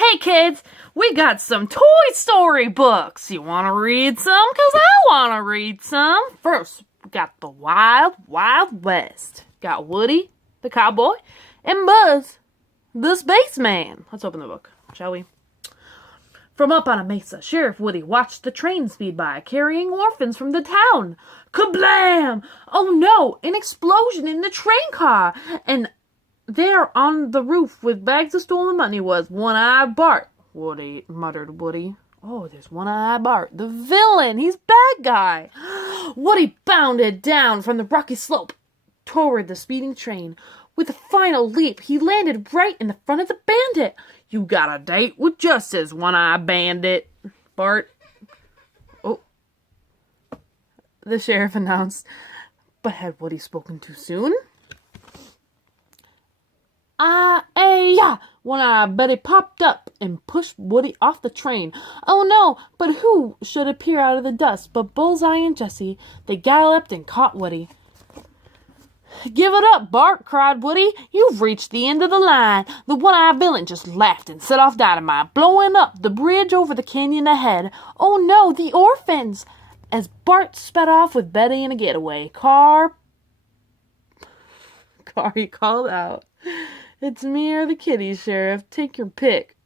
Hey kids, we got some Toy Story books. You want to read some? Because I want to read some. First, we got the Wild Wild West. Got Woody, the cowboy, and Buzz, the spaceman. Let's open the book, shall we? From up on a mesa, Sheriff Woody watched the train speed by, carrying orphans from the town. Kablam! Oh no, an explosion in the train car! And there on the roof with bags of stolen money was One-Eyed Bart. Woody, muttered Woody. Oh, there's One-Eyed Bart, the villain. He's bad guy. Woody bounded down from the rocky slope toward the speeding train. With a final leap, he landed right in the front of the bandit. You got a date with justice, One-Eyed Bandit, Bart. Oh, the sheriff announced. But had Woody spoken too soon? Yeah! One-Eyed Betty popped up and pushed Woody off the train. Oh no, but who should appear out of the dust but Bullseye and Jessie? They galloped and caught Woody. Give it up, Bart, cried Woody. You've reached the end of the line. The one-eyed villain just laughed and set off dynamite, blowing up the bridge over the canyon ahead. Oh no, the orphans! As Bart sped off with Betty in a getaway car, he called out. It's me or the kitties, Sheriff. Take your pick.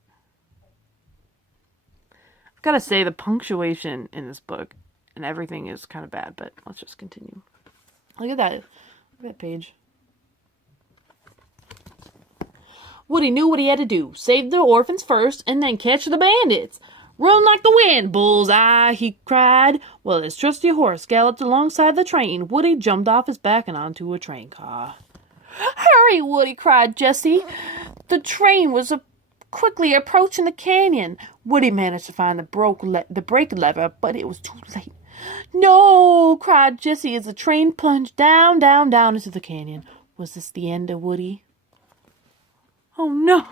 I've got to say, the punctuation in this book and everything is kind of bad, but let's just continue. Look at that. Look at that page. Woody knew what he had to do. Save the orphans first and then catch the bandits. Run like the wind, Bullseye, he cried. While his trusty horse galloped alongside the train, Woody jumped off his back and onto a train car. Hurry, Woody, cried Jessie. The train was quickly approaching the canyon. Woody managed to find the brake lever, but it was too late. No, cried Jessie as the train plunged down, down, down into the canyon. Was this the end of Woody? Oh, no.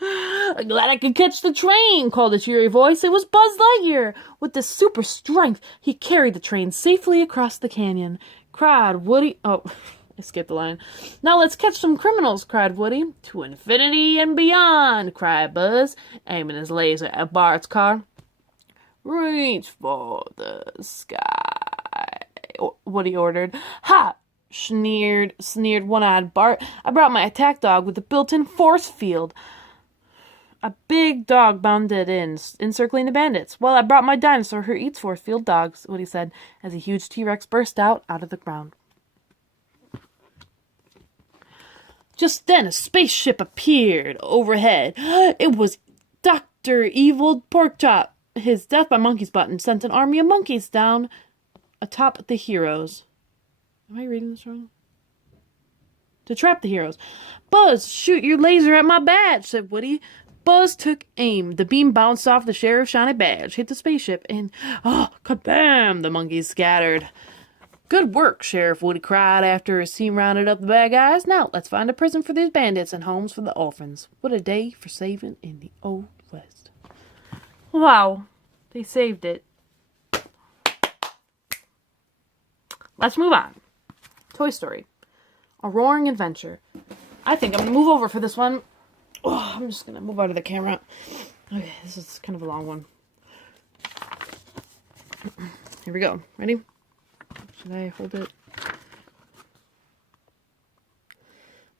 I'm glad I could catch the train, called a cheery voice. It was Buzz Lightyear. With the super strength, he carried the train safely across the canyon. Cried Woody. Oh, I skipped the line. Now let's catch some criminals, cried Woody. To infinity and beyond, cried Buzz, aiming his laser at Bart's car. Reach for the sky, Woody ordered. Ha! Sneered One-Eyed Bart. I brought my attack dog with a built-in force field. A big dog bounded in, encircling the bandits. Well, I brought my dinosaur who eats force field dogs, Woody said, as a huge T-Rex burst out of the ground. Just then, a spaceship appeared overhead. It was Dr. Evil Porkchop. His death by monkeys button sent an army of monkeys down atop the heroes. Am I reading this wrong? To trap the heroes. Buzz, shoot your laser at my badge, said Woody. Buzz took aim. The beam bounced off the sheriff's shiny badge, hit the spaceship, and kabam! The monkeys scattered. Good work, Sheriff, Woody cried after his team rounded up the bad guys. Now, let's find a prison for these bandits and homes for the orphans. What a day for saving in the Old West. Wow, they saved it. Let's move on. Toy Story. A Roaring Adventure. I think I'm going to move over for this one. Oh, I'm just going to move out of the camera. Okay, this is kind of a long one. Here we go. Ready? Should I hold it?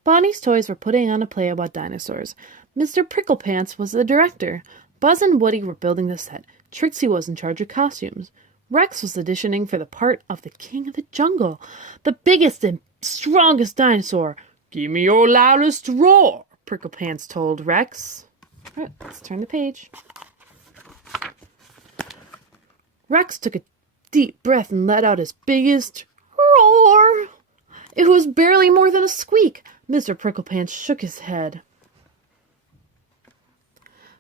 Bonnie's Toys were putting on a play about dinosaurs. Mr. Pricklepants was the director. Buzz and Woody were building the set. Trixie was in charge of costumes. Rex was auditioning for the part of the King of the Jungle, the biggest and strongest dinosaur. Give me your loudest roar, Pricklepants told Rex. All right, let's turn the page. Rex took a deep breath and let out his biggest roar. It was barely more than a squeak. Mr. Pricklepants shook his head.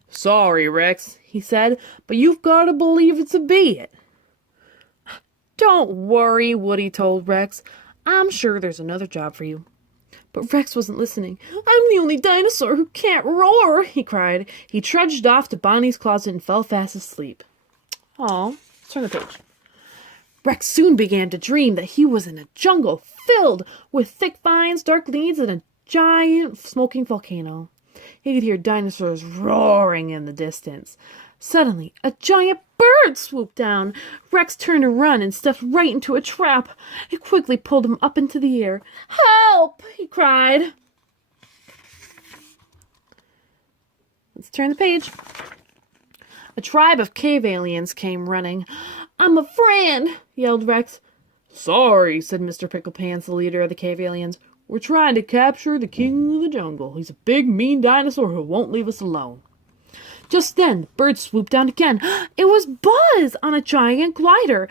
Sorry, Rex, he said, but you've got to believe it to be it. Don't worry, Woody told Rex. I'm sure there's another job for you. But Rex wasn't listening. I'm the only dinosaur who can't roar, he cried. He trudged off to Bonnie's closet and fell fast asleep. Aw, turn the page. Rex soon began to dream that he was in a jungle filled with thick vines, dark leaves, and a giant smoking volcano. He could hear dinosaurs roaring in the distance. Suddenly, a giant bird swooped down. Rex turned to run and stepped right into a trap. It quickly pulled him up into the air. "Help!" he cried. Let's turn the page. A tribe of cave aliens came running. "I'm a friend," yelled Rex. "Sorry," said Mr. Picklepants, the leader of the cave aliens. "We're trying to capture the king of the jungle. He's a big, mean dinosaur who won't leave us alone." Just then, the bird swooped down again. It was Buzz on a giant glider.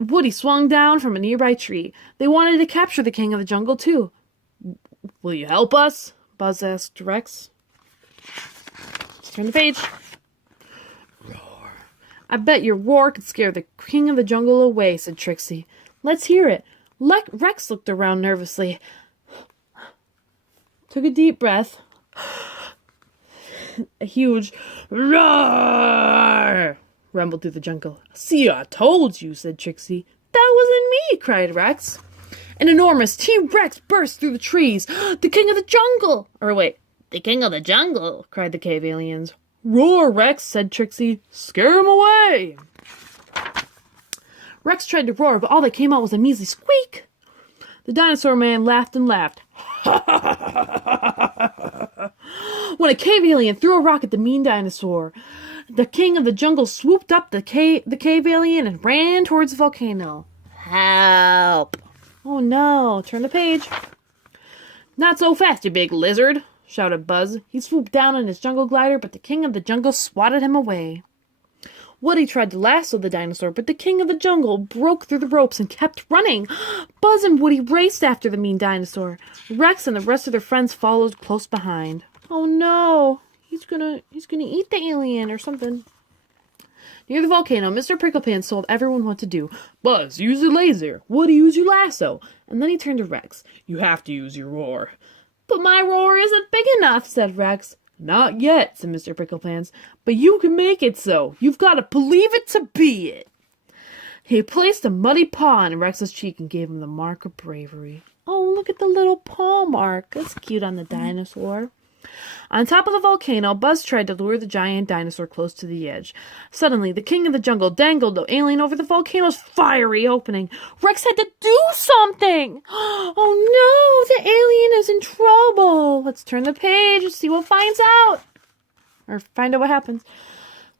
Woody swung down from a nearby tree. They wanted to capture the king of the jungle, too. "Will you help us?" Buzz asked Rex. Let's turn the page. "Roar. I bet your roar could scare the king of the jungle away," said Trixie. "Let's hear it." Rex looked around nervously. Took a deep breath. A huge roar rumbled through the jungle. "See, I told you," said Trixie. "That wasn't me," cried Rex. An enormous T-Rex burst through the trees. "The king of the jungle!" Or wait, "The king of the jungle!" cried the cave aliens. "Roar, Rex," said Trixie. "Scare him away!" Rex tried to roar, but all that came out was a measly squeak. The dinosaur man laughed and laughed. When a cave alien threw a rock at the mean dinosaur, the king of the jungle swooped up the cave alien and ran towards the volcano. "Help!" "Oh no, turn the page." "Not so fast, you big lizard," shouted Buzz. He swooped down on his jungle glider, but the king of the jungle swatted him away. Woody tried to lasso the dinosaur, but the king of the jungle broke through the ropes and kept running. Buzz and Woody raced after the mean dinosaur. Rex and the rest of their friends followed close behind. "Oh no, he's gonna eat the alien or something." Near the volcano, Mr. Pricklepants told everyone what to do. "Buzz, use your laser. Woody, use your lasso." And then he turned to Rex. "You have to use your roar." "But my roar isn't big enough," said Rex. "Not yet," said Mr. Pricklepants, "but you can make it so. You've got to believe it to be it." He placed a muddy paw on Rex's cheek and gave him the mark of bravery. Oh, look at the little paw mark. That's cute on the dinosaur. On top of the volcano, Buzz tried to lure the giant dinosaur close to the edge. Suddenly, the king of the jungle dangled the alien over the volcano's fiery opening. Rex had to do something! Oh no, the alien is in trouble! Let's turn the page and see what finds out. Or find out what happens.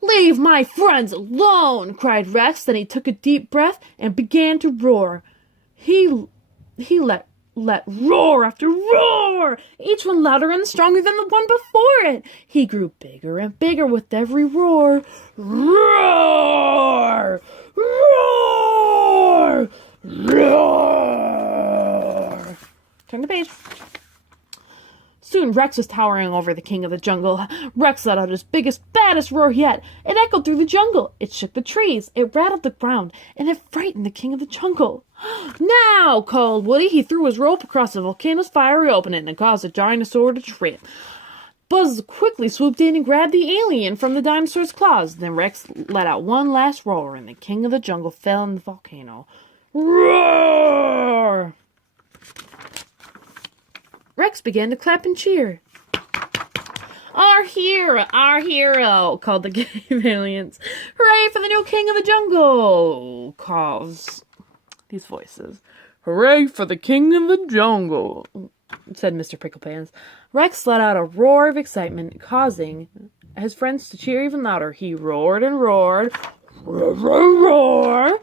"Leave my friends alone!" cried Rex. Then he took a deep breath and began to roar. He let roar after roar, each one louder and stronger than the one before it. He grew bigger and bigger with every roar. Roar! Roar! Roar! Turn the page. Soon Rex was towering over the king of the jungle. Rex let out his biggest, baddest roar yet. It echoed through the jungle. It shook the trees. It rattled the ground. And it frightened the king of the jungle. "Now!" called Woody. He threw his rope across the volcano's fiery opening and caused the dinosaur to trip. Buzz quickly swooped in and grabbed the alien from the dinosaur's claws. Then Rex let out one last roar, and the king of the jungle fell in the volcano. Roar! Rex began to clap and cheer. Our hero, called the cave aliens. "Hooray for the new king of the jungle," calls these voices. "Hooray for the king of the jungle," said Mr. Pricklepants. Rex let out a roar of excitement, causing his friends to cheer even louder. He roared and roared. Roar, roar, roar.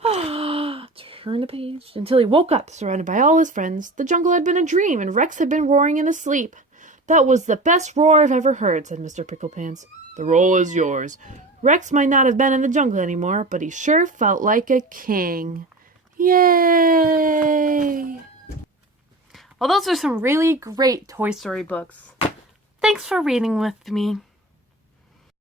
Turn the page. Until he woke up, surrounded by all his friends. The jungle had been a dream, and Rex had been roaring in his sleep. "That was the best roar I've ever heard," said Mr. Pricklepants. "The roll is yours." Rex might not have been in the jungle anymore, but he sure felt like a king. Yay! Well, those are some really great Toy Story books. Thanks for reading with me.